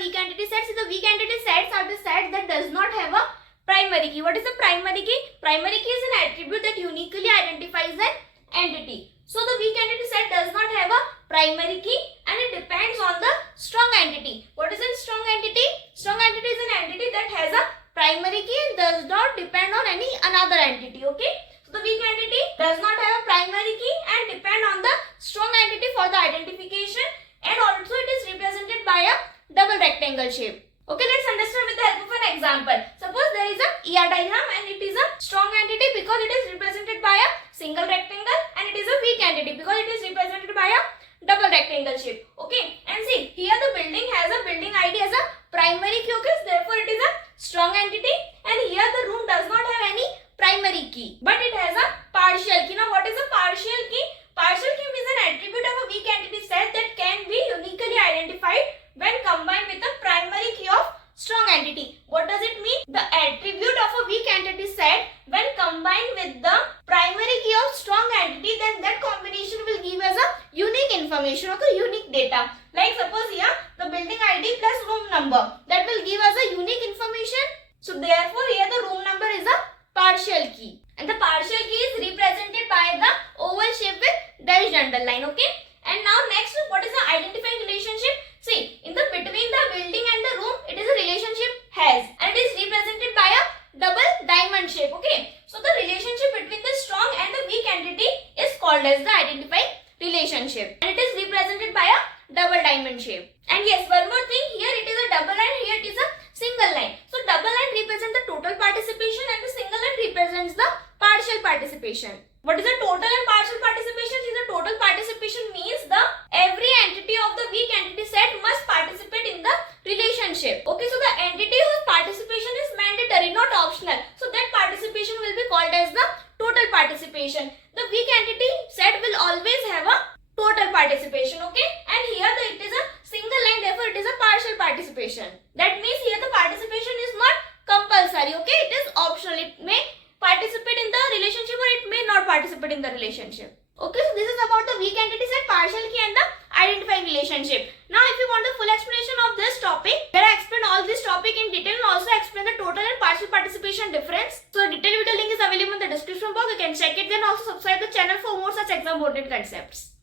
weak entity sets? The weak entity sets are the sets that does not have a primary key. What is a primary key? Primary key is an attribute that uniquely identifies an entity. So the weak entity set does not have a primary key and it depends on the strong entity. What is a strong entity? Strong entity is an entity that has a primary key and does not depend on any another entity. Okay. So the weak entity does not have a primary key and depend on the strong entity for the identification, and also it is represented by a double rectangle shape. Okay, let's understand with the help of an example. Suppose there is a ER diagram and it is a strong entity because it is represented by a single rectangle, and it is a weak entity because it is represented by a double rectangle shape. Okay, and see here the building has a building ID as a primary key. Okay, so therefore it is a strong entity, and here the room does not have any primary key but it has a partial key. Now what is a partial key? Partial key is an attribute of a weak entity set that can be uniquely identified when combined with the primary key of strong entity. What does it mean? The attribute of a weak entity set when combined with the primary key of strong entity, then that combination will give us a unique information or unique data. Like suppose here the building ID plus room number, that will give us a unique information. So therefore here the room number is a partial key, and the partial key is represented by the oval shape with dashed underline. Okay, and now next, what is the identifying relationship? See, in the between the building and the room, it is a relationship has, and it is represented by a double diamond shape. Okay, so the relationship between the strong and the weak entity is called as the identifying relationship, and it is represented by a double diamond shape. And yes, one more thing, here it is a double line, here it is a single line. So double line represents the total participation and the single line represents the partial participation. What is the total and partial participation? See, the total participation means the every entity of the weak entity set must participate in the relationship. Okay, so the entity whose participation is mandatory, not optional. So that participation will be called as the total participation. The weak entity set will always have a total participation. Okay, and here it is a single line, therefore it is a partial participation. That means here the participation is not compulsory. Okay, it is optional. It may participate in the relationship or it may not participate in the relationship. Okay, so this is about the weak entity set, partial key and the identifying relationship. Now if you want the full explanation of this topic, where I explain all this topic in detail and also explain the total and partial participation difference, so a detailed video link is available in the description box. You can check it, then also subscribe the channel for more such exam oriented concepts.